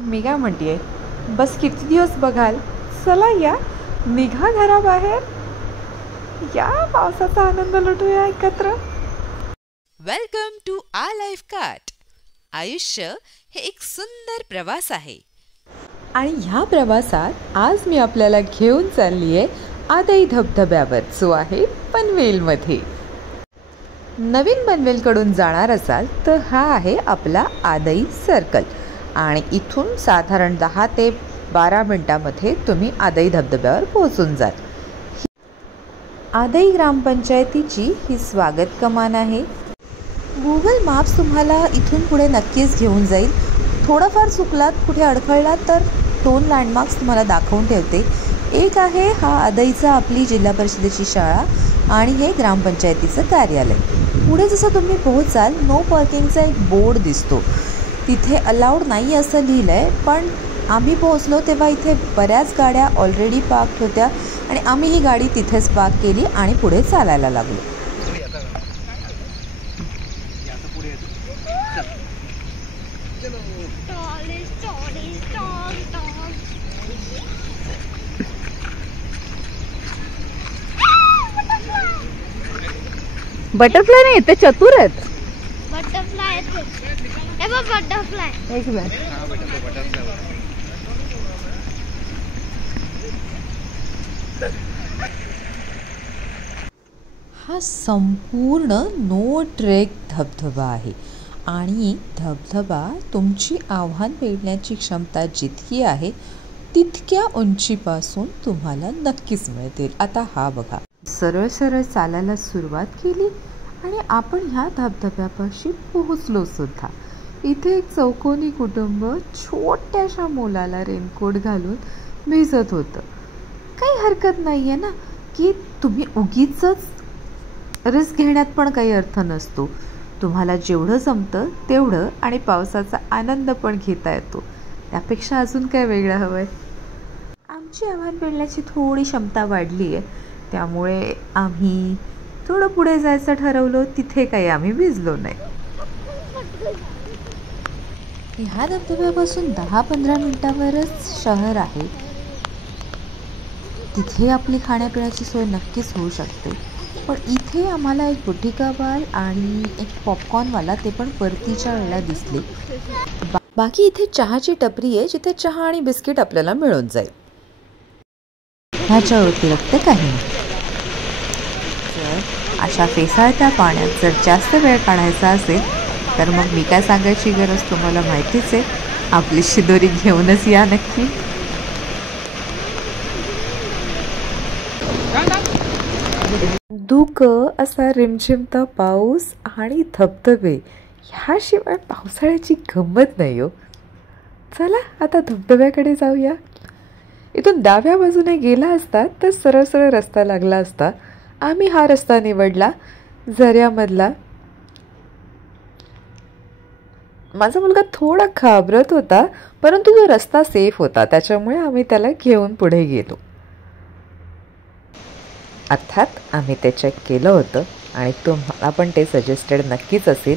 मी काय म्हणतेय, बस किती दिवस बघाल. चला या, निघा घराबाहेर, या पावसाचा आनंद लुटूया एकत्र. Welcome to our life cart. आयुष्य हे एक सुंदर प्रवास आहे आणि ह्या प्रवासात आज मी आपल्याला घेऊन चालली आहे आदई धबधब्यावर, जो आहे पनवेलमध्ये. नवीन पनवेलकडून जाणार असाल तर हा आहे आपला आदई सर्कल आणि इथून साधारण 10 ते 12 मिनटामध्ये तुम्ही आदई धबधब्यावर पोहोचून जाल. आदई ग्रामपंचायतीची ही स्वागत कमान आहे. गुगल मॅप्स तुम्हाला इथून पुढे नक्कीच घेऊन जाईल. थोडंफार चुकलात, कुठे अडखळलात तर 2 लँडमार्क्स तुम्हाला दाखवून ठेवते. एक आहे हा आदईचा आपली जिल्हा परिषदेची शाळा आणि हे ग्रामपंचायतीचं कार्यालय. पुढे जसं तुम्ही पोहोचाल नो पार्किंगचा एक बोर्ड दिसतो. तिथे अलाउड नाही असं लिहिलं आहे, पण आम्ही पोहोचलो तेव्हा इथे बऱ्याच गाड्या ऑलरेडी पार्क होत्या आणि आम्ही ही गाडी तिथेच पार्क केली आणि पुढे चालायला लागलो. बटरफ्लाय नाही, ते चतुर आहेत. बटरफ्लाय बटरफ्लाय एक मिनिट. हा संपूर्ण नो ट्रेक धबधबा आहे आणि धबधबा तुमची आव्हान पेलण्याची क्षमता जितकी आहे तितक्या उंचीपासून तुम्हाला नक्कीच मिळतील. आता हा बघा, सरळ सरळ चालायला सुरुवात केली आणि आपण ह्या धबधब्यापाशी पोहोचलो सुद्धा. इथे एक चौकोनी कुटुंब छोट्याशा मुलाला रेनकोट घालून भिजत होतं. काही हरकत नाही आहे ना, की तुम्ही उगीच रिस्क घेण्यात पण काही अर्थ नसतो. तुम्हाला जेवढं जमतं तेवढं आणि पावसाचा आनंद पण घेता येतो. त्यापेक्षा अजून काय वेगळं हवं आहे. आमची आव्हान पेलण्याची थोडी क्षमता वाढली आहे, त्यामुळे आम्ही थोडं पुढे जायचं ठरवलं. तिथे काही आम्ही भिजलो नाही. ह्या धबधब्यापासून 10-15 मिनिटावरच शहर आहे. तिथे आपली खाण्यापिण्याची सोय नक्कीच होऊ शकते. पण इथे आम्हाला एक बुटिका बाल आणि एक पॉपकॉर्नवाला, ते पण परतीच्या वेळेला दिसले. बाकी इथे चहाची टपरी आहे, जिथे चहा आणि बिस्किट आपल्याला मिळून जाईल. ह्याच्या व्यतिरिक्त काही नाही. जर अशा फेसाळत्या पाण्यात जर जास्त वेळ काढायचा असेल तर मग मी काय सांगायची गरज, तुम्हाला माहितीच आहे. आपली शिदोरी घेऊनच या नक्की. धुक असा रिमझिमता पाऊस आणि धबधबे, ह्याशिवाय पावसाळ्याची गंमत नाही हो. चला आता धबधब्याकडे जाऊया. इथून डाव्या बाजूने गेला असता तर सरळ सरळ रस्ता लागला असता. आम्ही हा रस्ता निवडला, झऱ्यामधला. माझा मुलगा थोडा घाबरत होता, परंतु तो रस्ता सेफ होता, त्याच्यामुळे आम्ही त्याला घेऊन पुढे गेलो. अर्थात आम्ही ते चेक केलं होतं आणि तुम्हाला पण ते सजेस्टेड नक्कीच असेल.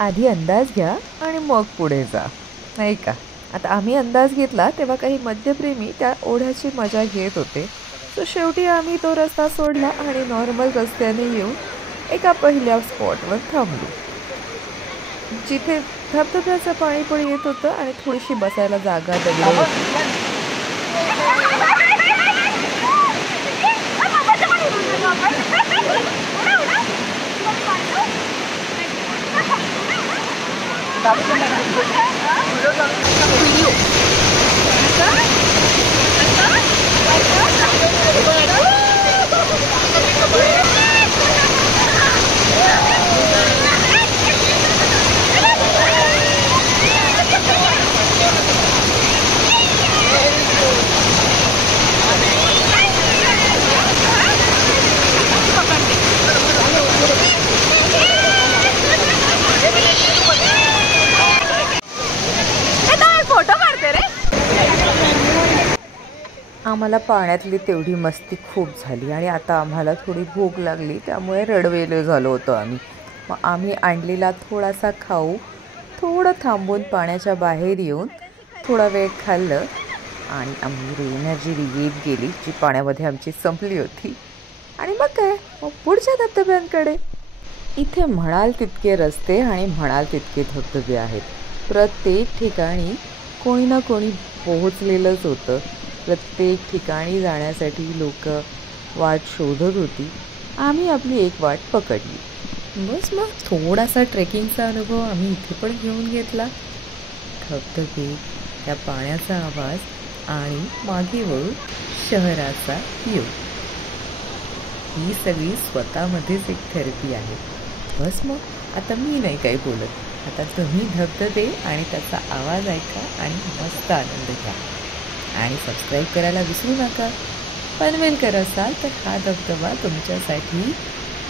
आधी अंदाज घ्या आणि मग पुढे जा, नाही का. आता आम्ही अंदाज घेतला तेव्हा काही मद्यप्रेमी त्या ओढ्याची मजा घेत होते. सो शेवटी आम्ही तो रस्ता सोडला आणि नॉर्मल रस्त्याने येऊन एका पहिल्या स्पॉटवर थांबलो, जिथे धबधब्याचं पाणी पण येत होतं आणि थोडीशी बसायला जागा दगड होती. आम्हाला पाण्यातली तेवढी मस्ती खूप झाली आणि आता आम्हाला थोडी भूक लागली, त्यामुळे रडवेले झालो होतो आम्ही. मग आम्ही आणलेला थोडासा खाऊ थोडं थांबून पाण्याच्या बाहेर येऊन थोडा वेळ खाल्लं आणि आम्ही एनर्जी येत गेली जी पाण्यामध्ये आमची संपली होती. आणि मग काय, मग पुढच्या धबधब्यांकडे. इथे म्हणाल तितके रस्ते आणि म्हणाल तितके धबधबे आहेत. प्रत्येक ठिकाणी कोणी ना कोणी पोहोचलेलंच होतं. प्रत्येक ठिकाणी जाण्यासाठी लोक वाट शोधत होती. आम्ही आपली एक वाट पकडली. बस मग थोडासा ट्रेकिंगचा अनुभव आम्ही इथे पण घेऊन घेतला. धबधबे, त्या पाण्याचा आवाज आणि मागे वळून शहराचा व्ह्यू. ही सगळी स्वतःमध्येच एक थेरपी आहे. बस मग आता मी नाही काही बोलत. आता तुम्ही धबधबे आणि त्याचा आवाज ऐका आणि मस्त आनंद घ्या. आणि सबस्क्राईब करायला विसरू नका. पनवेलकर असाल तर हा धबधबा तुमच्यासाठी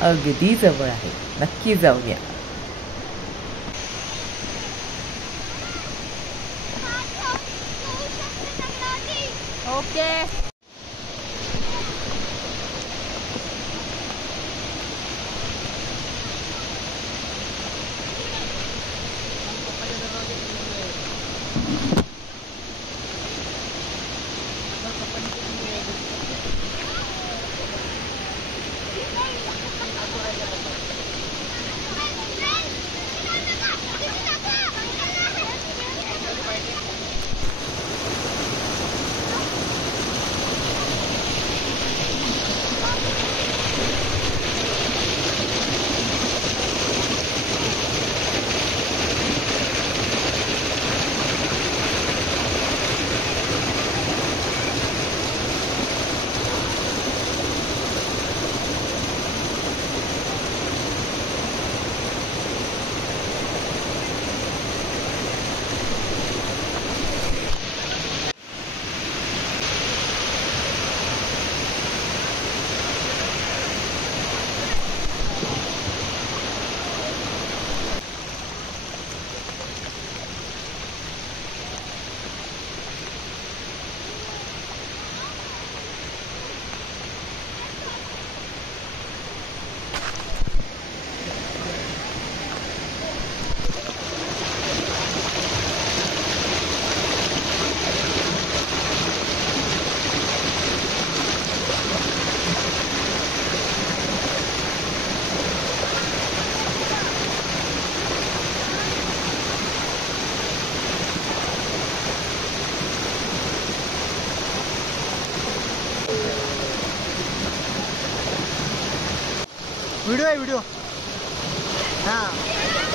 अगदी जवळ आहे. नक्की जाऊन या. ओके. व्हिडिओ आहे व्हिडिओ. हां